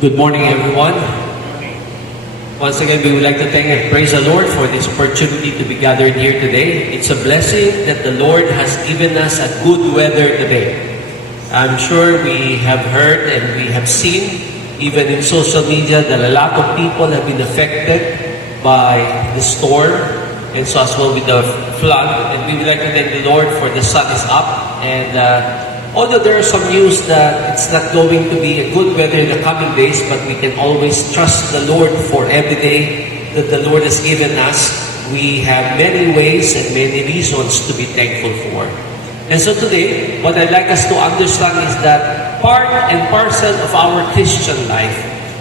Good morning, everyone. Once again, we would like to thank and praise the Lord for this opportunity to be gathered here today. It's a blessing that the Lord has given us a good weather today. I'm sure we have heard and we have seen, even in social media, that a lot of people have been affected by the storm, and so as well with the flood. And we would like to thank the Lord for the sun is up, and although there are some news that it's not going to be a good weather in the coming days, but we can always trust the Lord for every day that the Lord has given us. We have many ways and many reasons to be thankful for. And so today, what I'd like us to understand is that part and parcel of our Christian life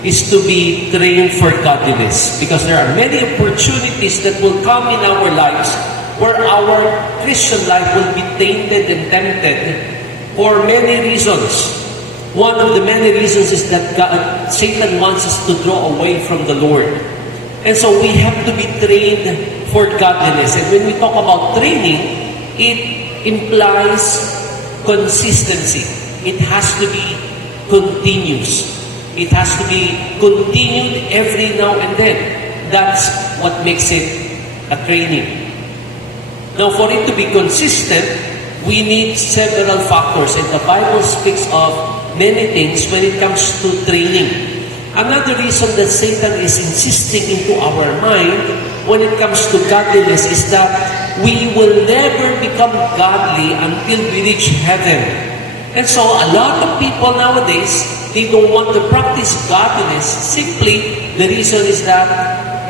is to be trained for godliness, because there are many opportunities that will come in our lives where our Christian life will be tainted and tempted for many reasons. One of the many reasons is that Satan wants us to draw away from the Lord. And so we have to be trained for godliness. And when we talk about training, it implies consistency. It has to be continuous. It has to be continued every now and then. That's what makes it a training. Now, for it to be consistent, we need several factors, and the Bible speaks of many things when it comes to training. Another reason that Satan is insisting into our mind when it comes to godliness is that we will never become godly until we reach heaven. And so a lot of people nowadays, they don't want to practice godliness. Simply, the reason is that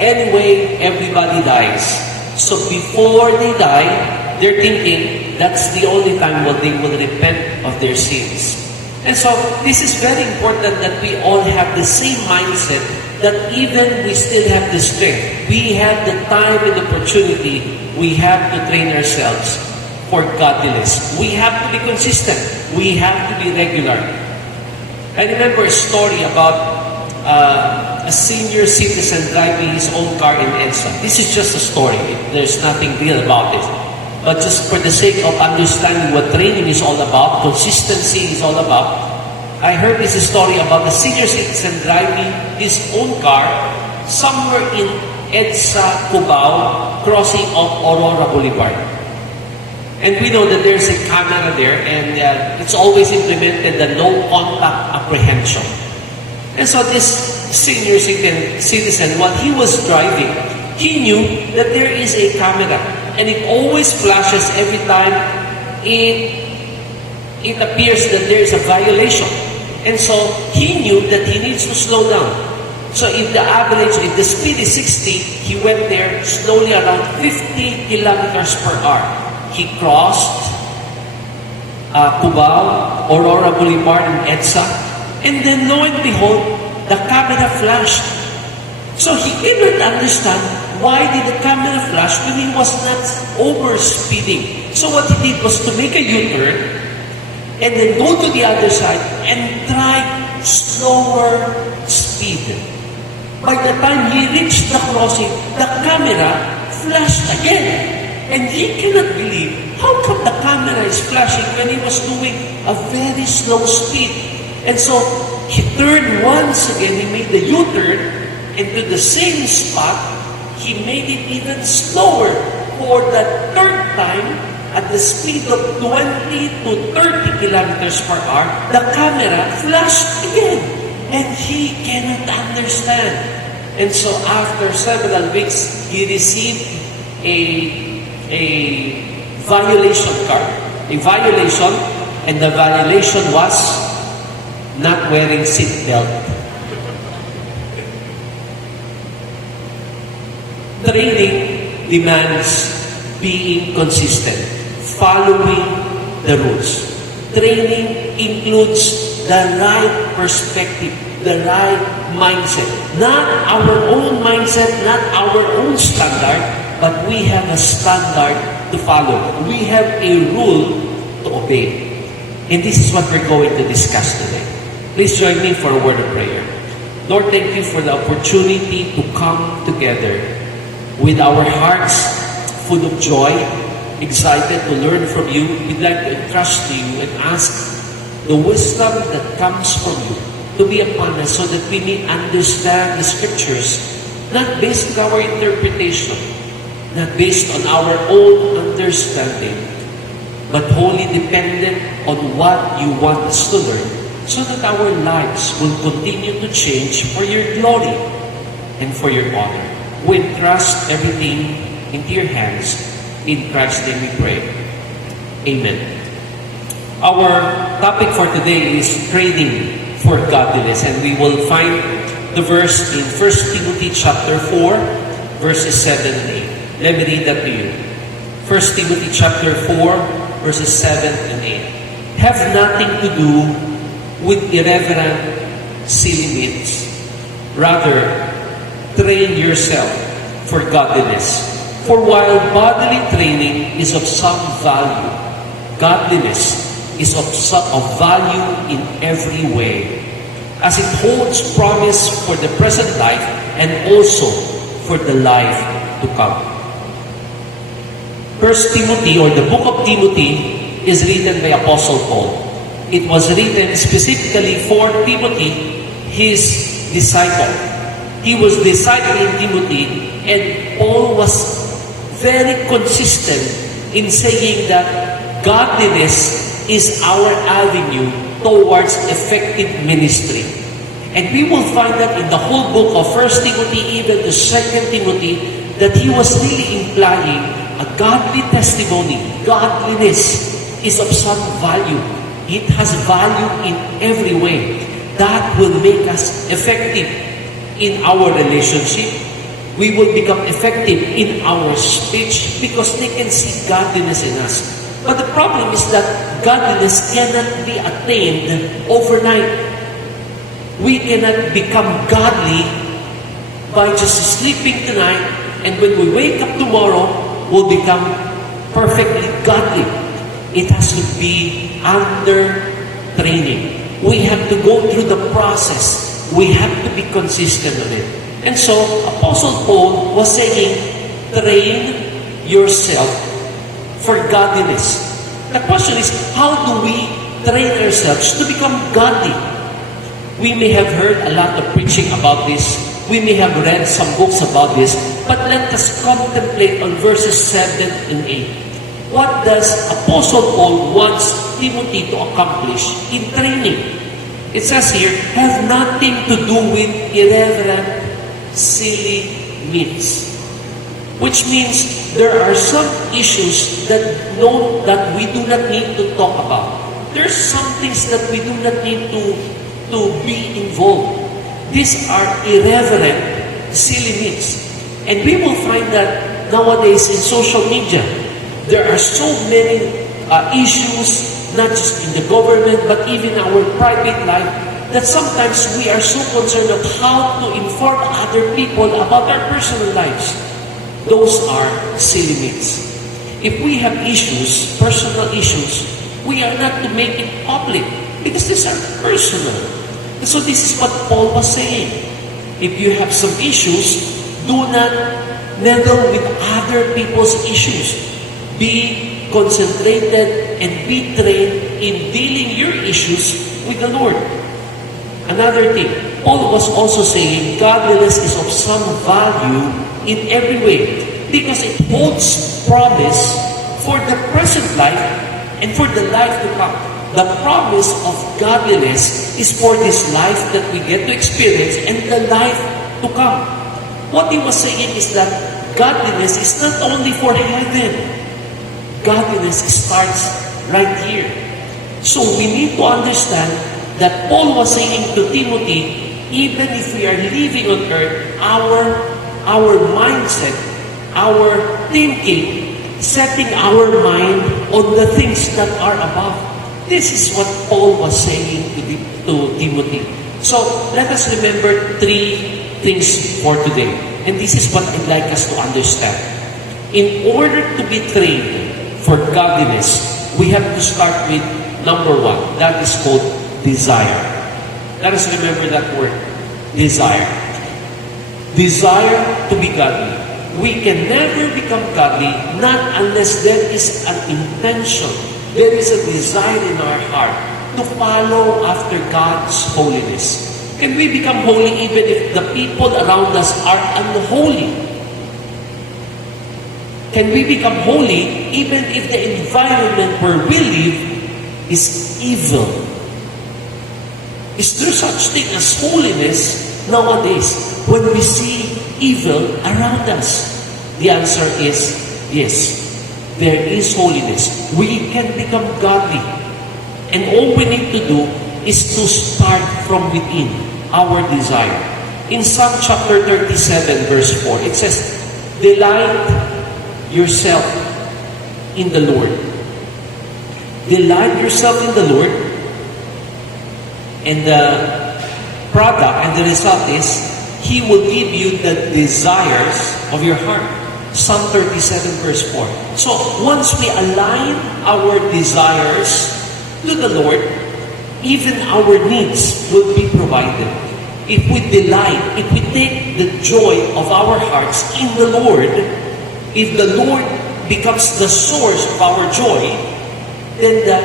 anyway, everybody dies. So before they die, they're thinking that's the only time when they will repent of their sins. And so this is very important that we all have the same mindset, that even we still have the strength, we have the time and opportunity, we have to train ourselves for godliness. We have to be consistent. We have to be regular. I remember a story about a senior citizen driving his own car in EDSA. This is just a story. There's nothing real about it. But just for the sake of understanding what training is all about, consistency is all about, I heard this story about a senior citizen driving his own car somewhere in EDSA, Cubao, crossing of Aurora Boulevard. And we know that there's a camera there, and it's always implemented the no contact apprehension. And so this senior citizen, while he was driving, he knew that there is a camera, and it always flashes every time it appears that there is a violation. And so he knew that he needs to slow down. So if the speed is 60, he went there slowly around 50 kilometers per hour. He crossed Cubao, Aurora Boulevard, and EDSA. And then, lo and behold, the camera flashed. So he cannot understand why did the camera flash when he was not over speeding. So what he did was to make a U-turn and then go to the other side and try slower speed. By the time he reached the crossing, the camera flashed again. And he cannot believe how come the camera is flashing when he was doing a very slow speed. And so he turned once again, he made the U-turn, and to the same spot, he made it even slower. For the third time, at the speed of 20 to 30 kilometers per hour, the camera flashed again. And he cannot understand. And so after several weeks, he received a violation card. A violation, and the violation was not wearing seatbelt. Training demands being consistent, following the rules. Training includes the right perspective, the right mindset. Not our own mindset, not our own standard, but we have a standard to follow. We have a rule to obey. And this is what we're going to discuss today. Please join me for a word of prayer. Lord, thank you for the opportunity to come together with our hearts full of joy, excited to learn from you. We'd like to entrust to you and ask the wisdom that comes from you to be upon us so that we may understand the scriptures, not based on our interpretation, not based on our own understanding, but wholly dependent on what you want us to learn, so that our lives will continue to change for your glory and for your honor. We entrust everything into your hands. In Christ's name we pray. Amen. Our topic for today is training for godliness, and we will find the verse in 1 Timothy chapter 4, verses 7 and 8. Let me read that to you. 1 Timothy chapter 4, verses 7 and 8. Have nothing to do with irreverent, silly myths. Rather, train yourself for godliness. For while bodily training is of some value, godliness is of value in every way, as it holds promise for the present life and also for the life to come. 1 Timothy, or the book of Timothy, is written by Apostle Paul. It was written specifically for Timothy, his disciple. He was discipling Timothy, and Paul was very consistent in saying that godliness is our avenue towards effective ministry. And we will find that in the whole book of 1 Timothy, even to 2 Timothy, that he was really implying a godly testimony. Godliness is of some value. It has value in every way. That will make us effective in our relationship. We will become effective in our speech because they can see godliness in us. But the problem is that godliness cannot be attained overnight. We cannot become godly by just sleeping tonight, and when we wake up tomorrow, we'll become perfectly godly. It has to be under training. We have to go through the process. We have to be consistent on it. And so, Apostle Paul was saying, train yourself for godliness. The question is, how do we train ourselves to become godly? We may have heard a lot of preaching about this. We may have read some books about this. But let us contemplate on verses 7 and 8. What does Apostle Paul wants Timothy to accomplish in training? It says here, have nothing to do with irreverent, silly myths. Which means there are some issues that we do not need to talk about. There's some things that we do not need to be involved. These are irreverent, silly myths. And we will find that nowadays in social media, there are so many issues, not just in the government, but even our private life, that sometimes we are so concerned of how to inform other people about our personal lives. Those are silly myths. If we have issues, personal issues, we are not to make it public because these are personal. And so this is what Paul was saying. If you have some issues, do not meddle with other people's issues. Be concentrated and be trained in dealing your issues with the Lord. Another thing, Paul was also saying godliness is of some value in every way because it holds promise for the present life and for the life to come. The promise of godliness is for this life that we get to experience and the life to come. What he was saying is that godliness is not only for heaven. Godliness starts right here. So we need to understand that Paul was saying to Timothy, even if we are living on earth, our mindset, our thinking, setting our mind on the things that are above. This is what Paul was saying to Timothy. So let us remember 3 things for today. And this is what I'd like us to understand. In order to be trained for godliness, we have to start with number 1. That is called desire. Let us remember that word, desire. Desire to be godly. We can never become godly not unless there is an intention, there is a desire in our heart to follow after God's holiness. Can we become holy even if the people around us are unholy? Can we become holy even if the environment where we live is evil? Is there such thing as holiness nowadays when we see evil around us? The answer is yes. There is holiness. We can become godly. And all we need to do is to start from within our desire. In Psalm chapter 37 verse 4, it says, delight yourself in the Lord. Delight yourself in the Lord. And the product and the result is, He will give you the desires of your heart. Psalm 37 verse 4. So, once we align our desires to the Lord, even our needs will be provided. If we delight, if we take the joy of our hearts in the Lord, if the Lord becomes the source of our joy, then the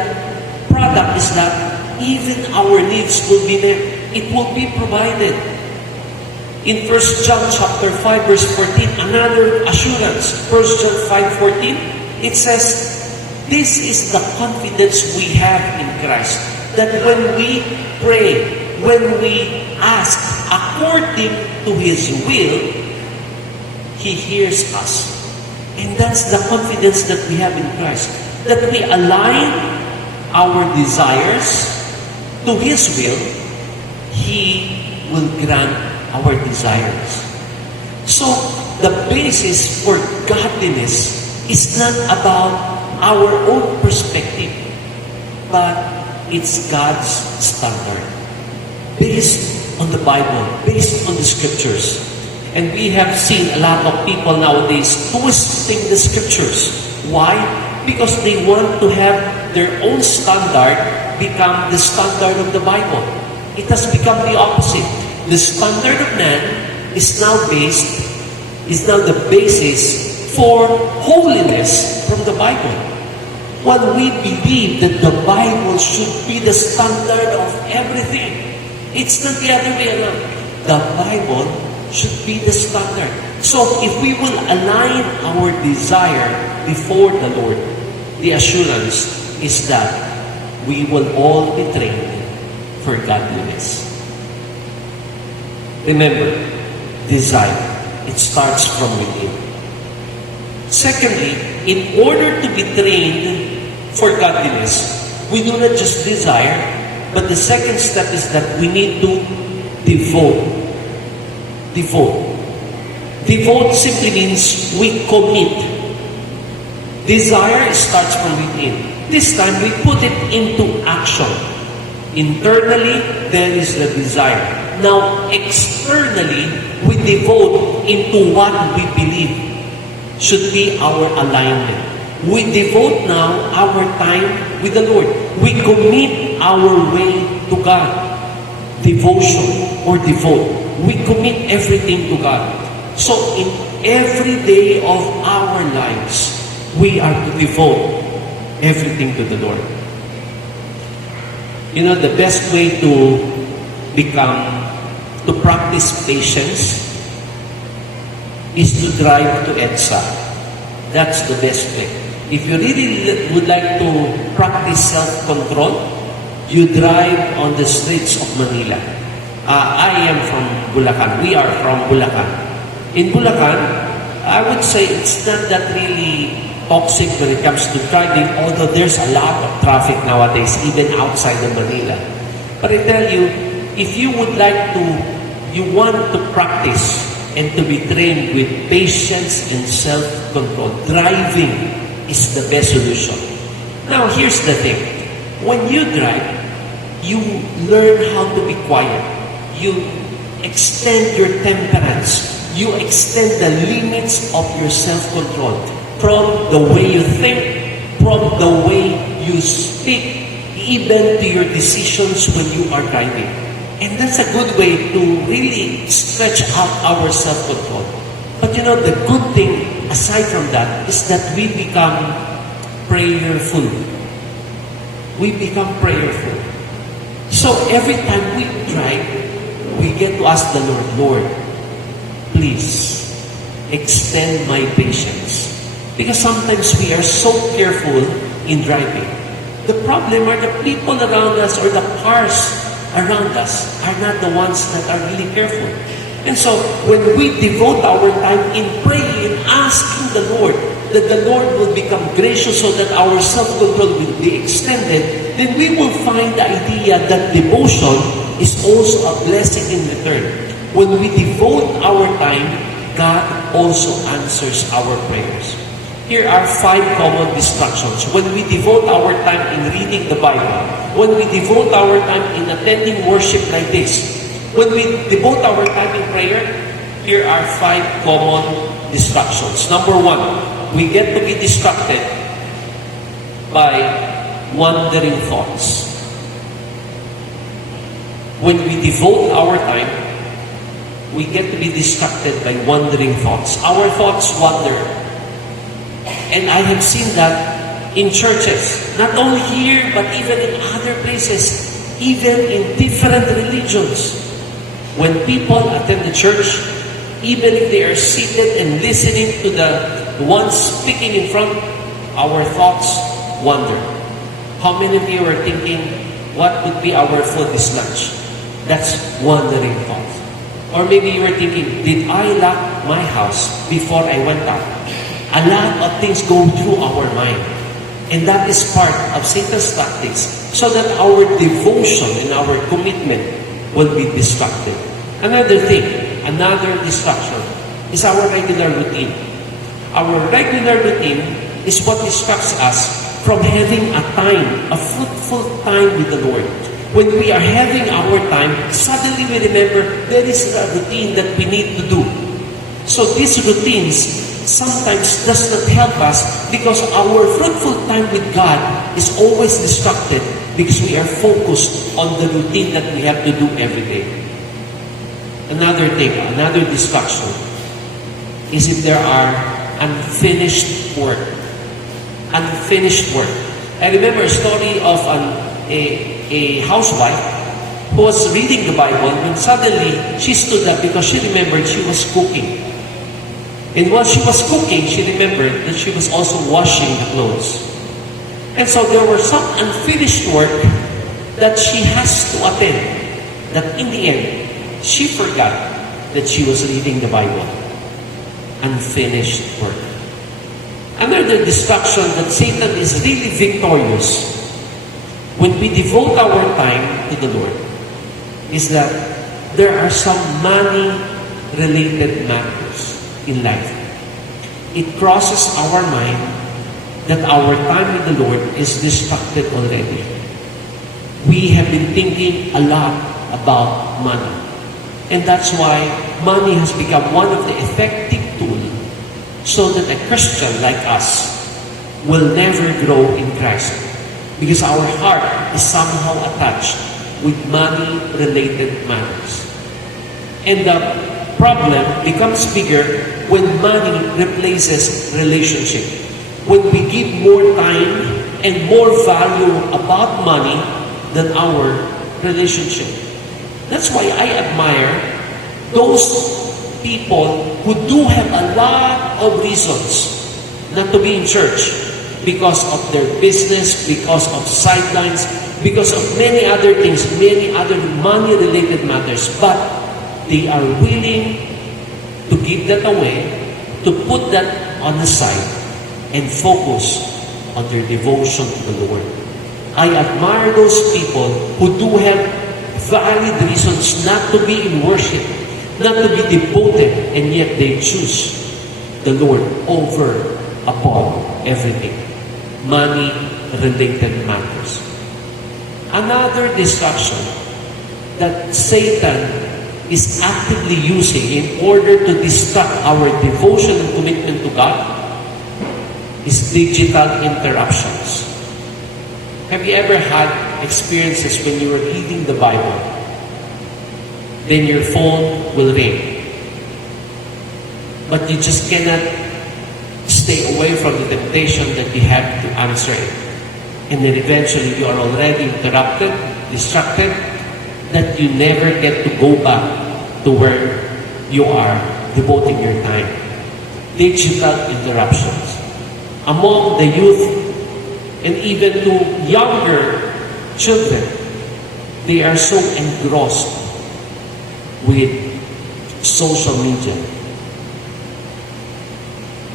product is that even our needs will be met. It will be provided. In 1 John chapter 5 verse 14, another assurance. 1 John 5:14, it says, this is the confidence we have in Christ, that when we pray, when we ask according to His will, He hears us. And that's the confidence that we have in Christ, that we align our desires to His will, He will grant our desires. So, the basis for godliness is not about our own perspective, but it's God's standard, based on the Bible, based on the Scriptures. And we have seen a lot of people nowadays twisting the Scriptures. Why? Because they want to have their own standard become the standard of the Bible. It has become the opposite. The standard of man is now the basis for holiness from the Bible. When we believe that the Bible should be the standard of everything, it's not the other way around. The Bible should be the standard. So if we will align our desire before the Lord, the assurance is that we will all be trained for godliness. Remember, desire, it starts from within. Secondly, in order to be trained for godliness, we do not just desire, but the second step is that we need to devote. Devote. Devote simply means we commit. Desire starts from within. This time, we put it into action. Internally, there is the desire. Now, externally, we devote into what we believe should be our alignment. We devote now our time with the Lord. We commit our way to God. Devotion or devote. We commit everything to God. So, in every day of our lives, we are to devote everything to the Lord. You know, the best way to practice patience is to drive to EDSA. That's the best way. If you really would like to practice self-control, you drive on the streets of Manila. I am from Bulacan. We are from Bulacan. In Bulacan, I would say it's not that really toxic when it comes to driving, although there's a lot of traffic nowadays, even outside of Manila. But I tell you, if you would like to, you want to practice and to be trained with patience and self-control, driving is the best solution. Now, here's the thing. When you drive, you learn how to be quiet. You extend your temperance. You extend the limits of your self-control from the way you think, from the way you speak, even to your decisions when you are driving. And that's a good way to really stretch out our self-control. But you know, the good thing, aside from that, is that we become prayerful. We become prayerful. So every time we drive, we get to ask the Lord, Lord, please extend my patience. Because sometimes we are so careful in driving. The problem are the people around us or the cars around us are not the ones that are really careful. And so, when we devote our time in praying and asking the Lord, that the Lord will become gracious so that our self-control will be extended, then we will find the idea that devotion is also a blessing in return. When we devote our time, God also answers our prayers. Here are 5 common distractions. When we devote our time in reading the Bible, when we devote our time in attending worship like this, when we devote our time in prayer, here are 5 common distractions. Number 1, we get to be distracted by wandering thoughts. When we devote our time, we get to be distracted by wandering thoughts. Our thoughts wander. And I have seen that in churches, not only here, but even in other places, even in different religions. When people attend the church, even if they are seated and listening to the one speaking in front, our thoughts wander. How many of you are thinking, what would be our food this lunch? That's wandering thoughts. Or maybe you were thinking, did I lock my house before I went out? A lot of things go through our mind. And that is part of Satan's tactics so that our devotion and our commitment will be distracted. Another thing, another distraction is our regular routine. Our regular routine is what distracts us from having a time, a fruitful time with the Lord. When we are having our time, suddenly we remember there is a routine that we need to do. So these routines sometimes does not help us because our fruitful time with God is always distracted because we are focused on the routine that we have to do every day. Another thing, another distraction is if there are unfinished work. Unfinished work. I remember a story of a housewife who was reading the Bible when suddenly she stood up because she remembered she was cooking. And while she was cooking, she remembered that she was also washing the clothes. And so there were some unfinished work that she has to attend, that in the end, she forgot that she was reading the Bible. Unfinished work. Another distraction that Satan is really victorious when we devote our time to the Lord is that there are some money-related matters in life. It crosses our mind that our time with the Lord is distracted already. We have been thinking a lot about money. And that's why money has become one of the effective tools so that a Christian like us will never grow in Christ. Because our heart is somehow attached with money-related matters. And the problem becomes bigger when money replaces relationship. When we give more time and more value about money than our relationship. That's why I admire those people who do have a lot of reasons not to be in church because of their business, because of sidelines, because of many other things, many other money-related matters. But they are willing to give that away, to put that on the side, and focus on their devotion to the Lord. I admire those people who do have valid reasons not to be in worship, not to be devoted, and yet they choose the Lord over upon everything. Money-related matters. Another distraction that Satan is actively using in order to distract our devotion and commitment to God is digital interruptions. Have you ever had experiences when you were reading the Bible, then your phone will ring, but you just cannot stay away from the temptation that you have to answer it. And then eventually you are already interrupted, distracted, that you never get to go back to where you are devoting your time. Digital interruptions. Among the youth and even to younger children, they are so engrossed with social media.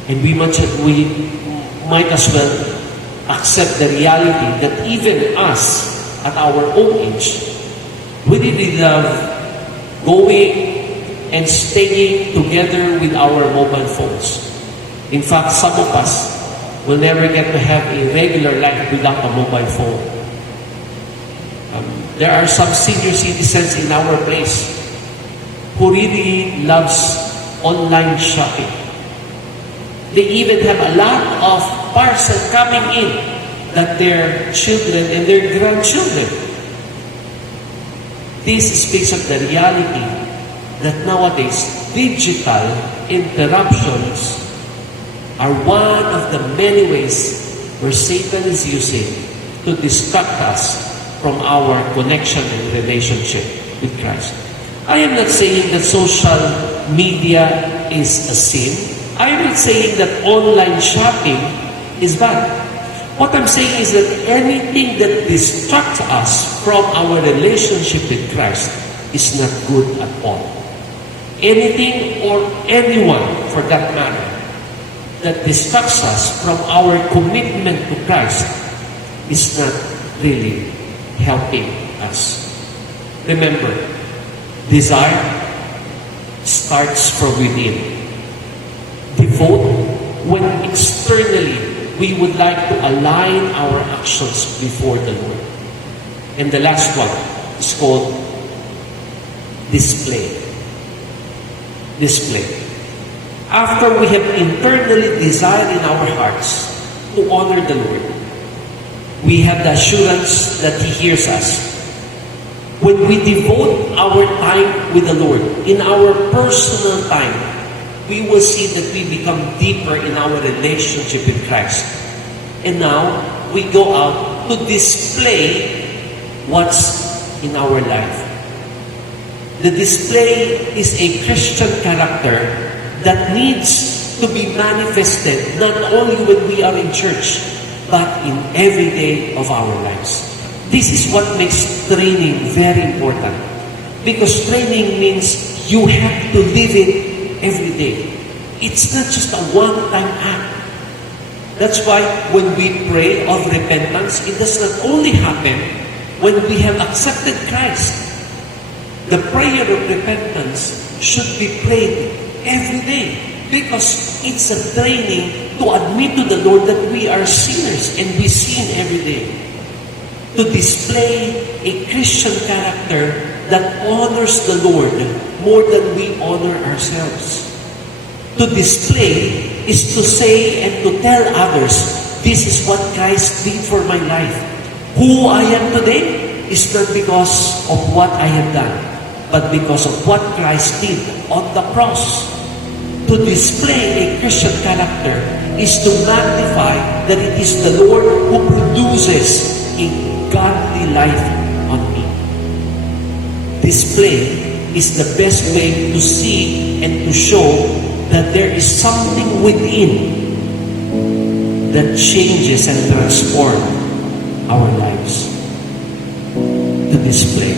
And we might as well accept the reality that even us, at our own age, we really love going and staying together with our mobile phones. In fact, some of us will never get to have a regular life without a mobile phone. There are some senior citizens in our place who really loves online shopping. They even have a lot of parcels coming in that their children and their grandchildren. This speaks of the reality that nowadays digital interruptions are one of the many ways where Satan is using to distract us from our connection and relationship with Christ. I am not saying that social media is a sin. I am not saying that online shopping is bad. What I'm saying is that anything that distracts us from our relationship with Christ is not good at all. Anything or anyone, for that matter, that distracts us from our commitment to Christ is not really helping us. Remember, desire starts from within. Devote when externally we would like to align our actions before the Lord. And the last one is called display. Display. After we have internally desired in our hearts to honor the Lord, we have the assurance that He hears us. When we devote our time with the Lord, in our personal time, we will see that we become deeper in our relationship with Christ. And now, we go out to display what's in our life. The display is a Christian character that needs to be manifested not only when we are in church, but in every day of our lives. This is what makes training very important. Because training means you have to live it every day. It's not just a one-time act. That's why when we pray of repentance, it does not only happen when we have accepted Christ. The prayer of repentance should be prayed every day because it's a training to admit to the Lord that we are sinners and we sin every day. To display a Christian character that honors the Lord more than we honor ourselves. To display is to say and to tell others, this is what Christ did for my life. Who I am today is not because of what I have done, but because of what Christ did on the cross. To display a Christian character is to magnify that it is the Lord who produces a godly life on me. Display is the best way to see and to show that there is something within that changes and transforms our lives. To display.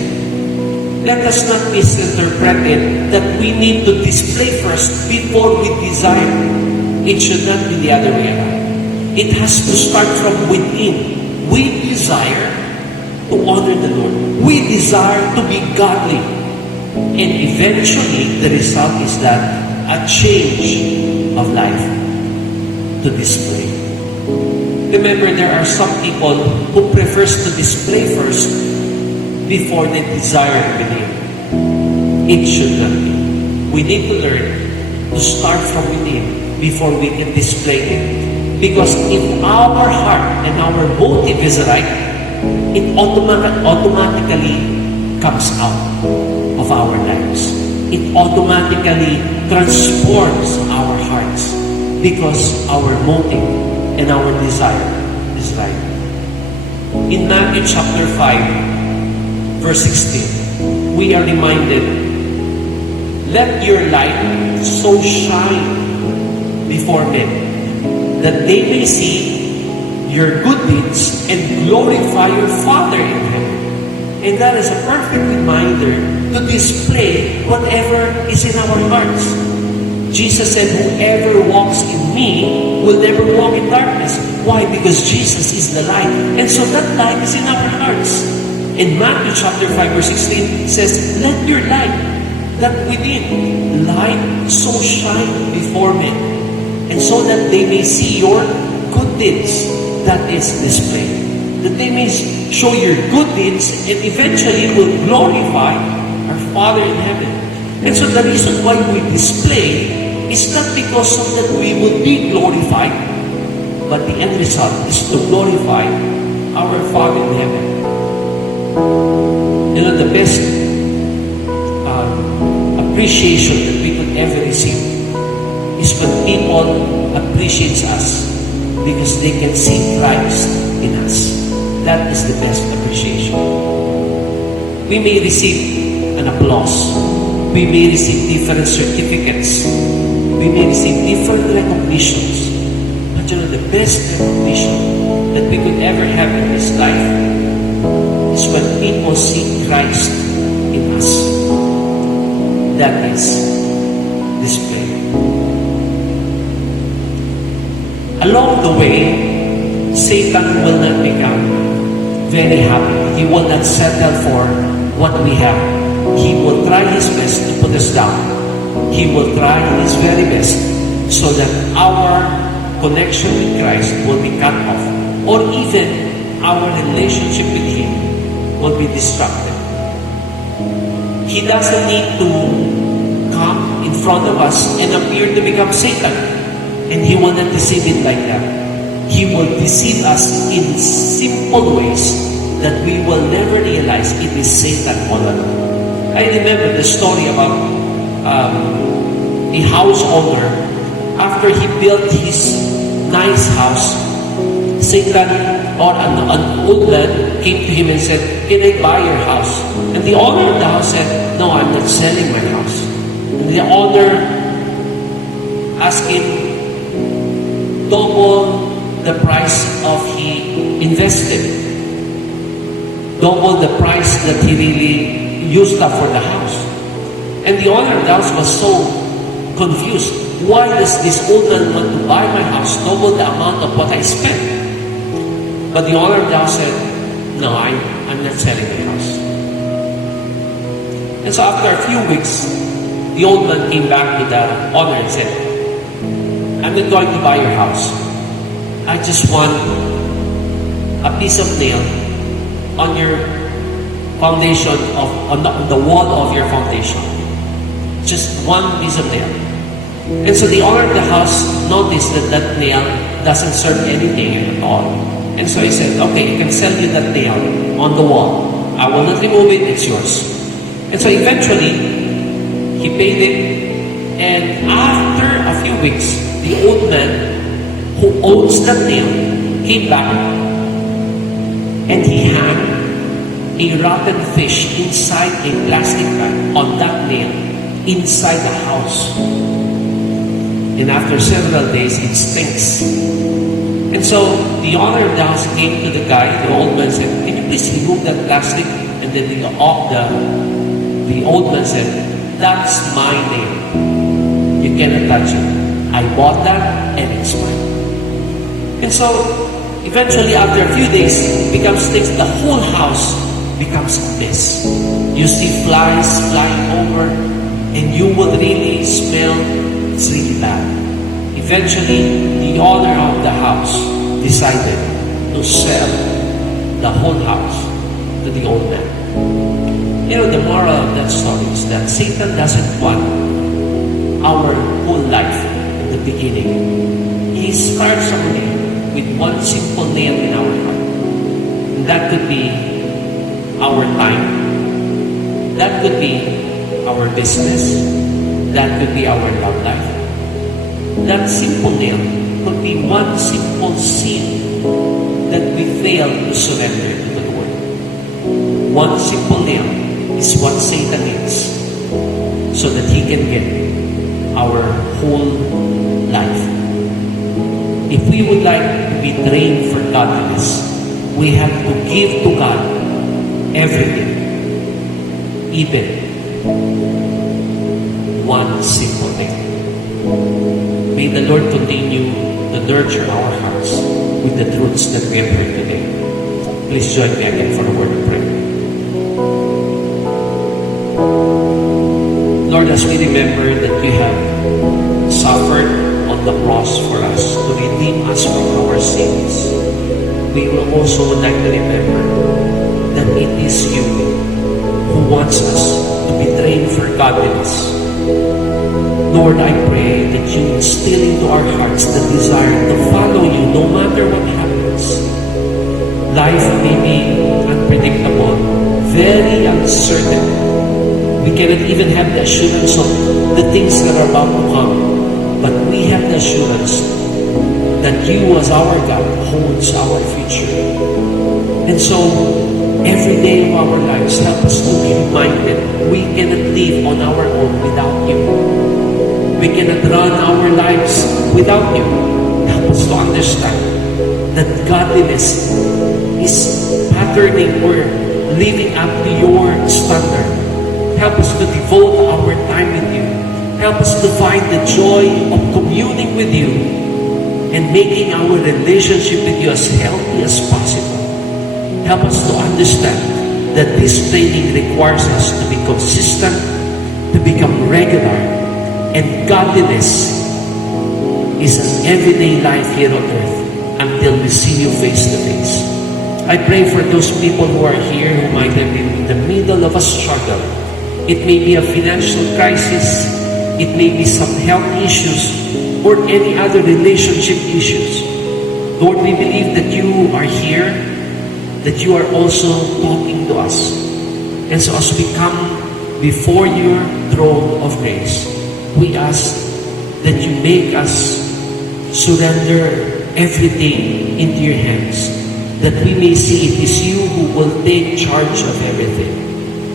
Let us not misinterpret it that we need to display first before we desire. It should not be the other way around. It has to start from within. We desire to honor the Lord. We desire to be godly. And eventually, the result is that a change of life to display. Remember, there are some people who prefers to display first before they desire to believe. It should not be. We need to learn to start from within before we can display it. Because if our heart and our motive is right, it automatically comes out of our lives. It automatically transforms our hearts because our motive and our desire is right. In Matthew chapter 5, verse 16, we are reminded, let your light so shine before men that they may see your good deeds and glorify your Father in heaven. And that is a perfect reminder to display whatever is in our hearts. Jesus said, whoever walks in me will never walk in darkness. Why? Because Jesus is the light. And so that light is in our hearts. In Matthew chapter 5 verse 16 says, let your light, that within, light so shine before men. And so that they may see your good deeds, that is displayed. That they may show your good deeds and eventually will glorify our Father in heaven. And so the reason why we display is not because of that we will be glorified, but the end result is to glorify our Father in heaven. You know, the best appreciation that we could ever receive is when people appreciate us because they can see Christ in us. That is the best appreciation. We may receive an applause. We may receive different certificates. We may receive different recognitions. But you know, the best recognition that we could ever have in this life is when people see Christ in us. That is display. Along the way, Satan will not become very happy. He will not settle for what we have. He will try his best to put us down. He will try his very best so that our connection with Christ will be cut off, or even our relationship with Him will be disrupted. He doesn't need to come in front of us and appear to become Satan, and He will not deceive it like that. He will deceive us in simple ways that we will never realize it is Satan all along. I remember the story about a house owner. After he built his nice house, Satan or an old man came to him and said, "Can I buy your house?" And the owner of the house said, "No, I'm not selling my house." And the owner asked him double the price of he invested, double the price that he really used up for the house. And the owner of the house was so confused. Why does this old man want to buy my house double the amount of what I spent? But the owner of the house said, "No, I'm not selling my house." And so after a few weeks, the old man came back to the owner and said, "I'm not going to buy your house. I just want a piece of nail on your foundation on the wall of your foundation. Just one piece of nail." And so the owner of the house noticed that that nail doesn't serve anything at all. And so he said, "Okay, I can sell you that nail on the wall. I will not remove it, it's yours." And so eventually, he paid it. And after a few weeks, the old man who owns that nail came back and he had a rotten fish inside a plastic bag on that nail inside the house. And after several days, it stinks. And so the owner of the house came to the guy, the old man said, "Can you please remove that plastic?" And then the old man said, "That's my nail. You cannot touch it. I bought that and it's mine." And so eventually, after a few days, it becomes stinks. The whole house becomes a mess. You see flies flying over, and you will really smell it's really bad. Eventually, the owner of the house decided to sell the whole house to the old man. You know, the moral of that story is that Satan doesn't want our whole life in the beginning. He starts only with one simple nail in our heart. And that could be our time. That could be our business. That could be our love life. That simple nail could be one simple sin that we fail to surrender to the Lord. One simple nail is what Satan needs so that he can get our whole life. If we would like to be trained for godliness, we have to give to God everything, even one simple thing. May the Lord continue to nurture our hearts with the truths that we have heard today. Please join me again for a word of prayer. Lord, as we remember that you have suffered on the cross for us to redeem us from our sins, we will also like to remember that it is you who wants us to be trained for godliness. Lord, I pray that you instill into our hearts the desire to follow you no matter what happens. Life may be unpredictable, very uncertain. We cannot even have the assurance of the things that are about to come. But we have the assurance that you as our God holds our future. And so, every day of our lives, help us to be reminded we cannot live on our own without you. We cannot run our lives without you. Help us to understand that godliness is patterning or living up to your standard. Help us to devote our time with you. Help us to find the joy of communing with you and making our relationship with you as healthy as possible. Help us to understand that this training requires us to be consistent, to become regular, and godliness is an everyday life here on earth until we see you face to face. I pray for those people who are here who might have been in the middle of a struggle. It may be a financial crisis, it may be some health issues, or any other relationship issues. Lord, we believe that you are here, that you are also talking to us. And so as we come before your throne of grace, we ask that you make us surrender everything into your hands, that we may see it is you who will take charge of everything.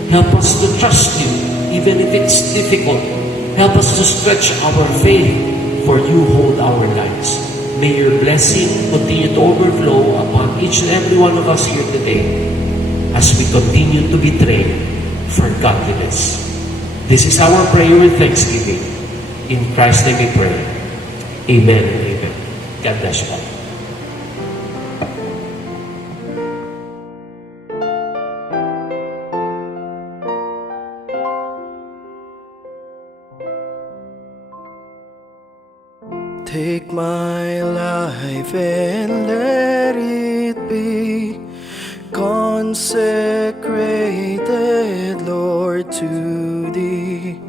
Help us to trust you, even if it's difficult. Help us to stretch our faith, for you hold our lives. May your blessing continue to overflow upon each and every one of us here today as we continue to be trained for godliness. This is our prayer with thanksgiving. In Christ's name we pray. Amen and amen. God bless you all. Take my life and let it be consecrated, Lord, to Thee.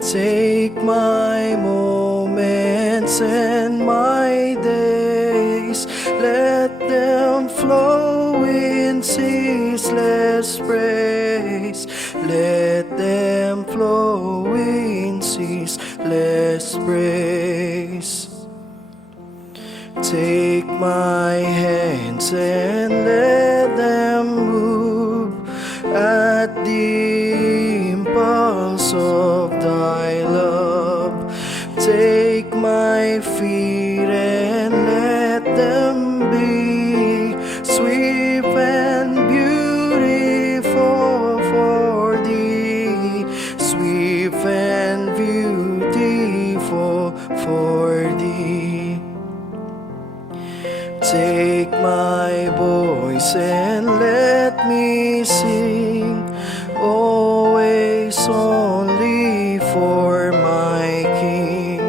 Take my moments and my days, let them flow in ceaseless praise. Let them flow in ceaseless praise. Take my hands and let them move at the impulse of Thy love. Take my feet and let them be swift and beautiful for Thee, swift and beautiful for Thee. Take my voice and let me sing, always only for my King.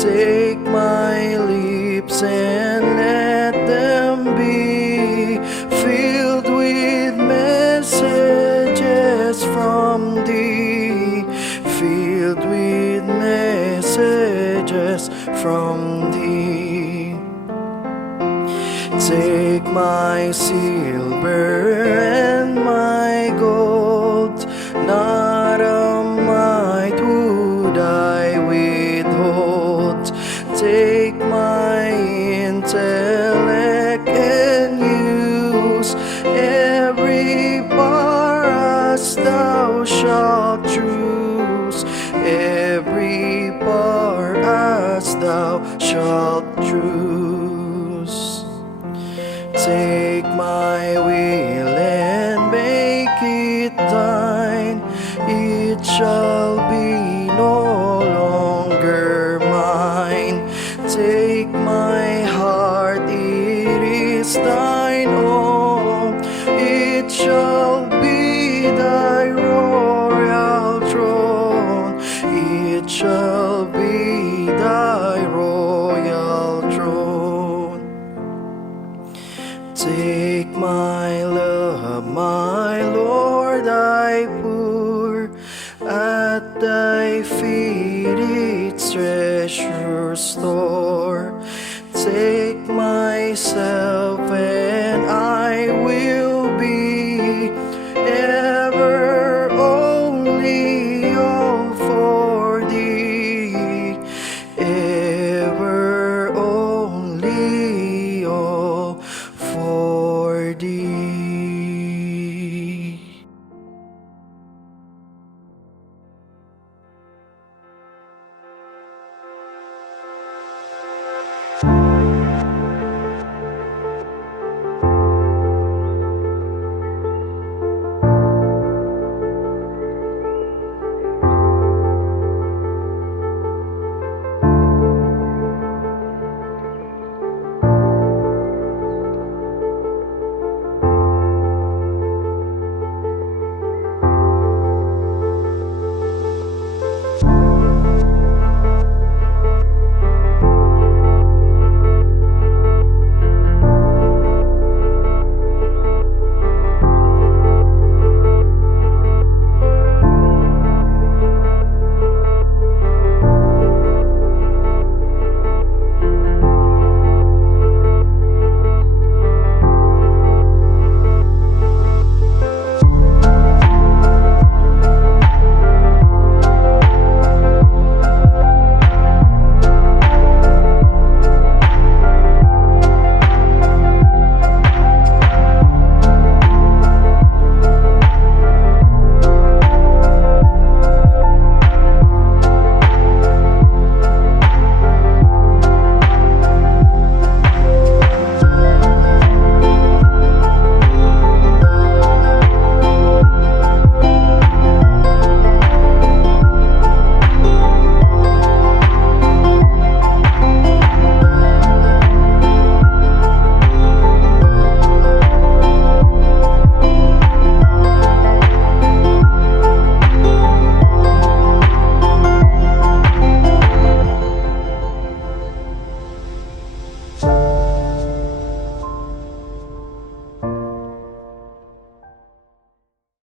Take my lips and let them be filled with messages from Thee, filled with messages from Thee. Take my silver and my gold, not a mite would I withhold. Take my intellect and use every part as Thou shalt choose, every part as Thou shalt choose. Take my will and make it Thine, it shall be no longer mine. Take my heart, it is Thine own, it shall be Thy royal throne, it shall be Thy royal throne. Take my love, my Lord, I pour at Thy feet, its treasure store.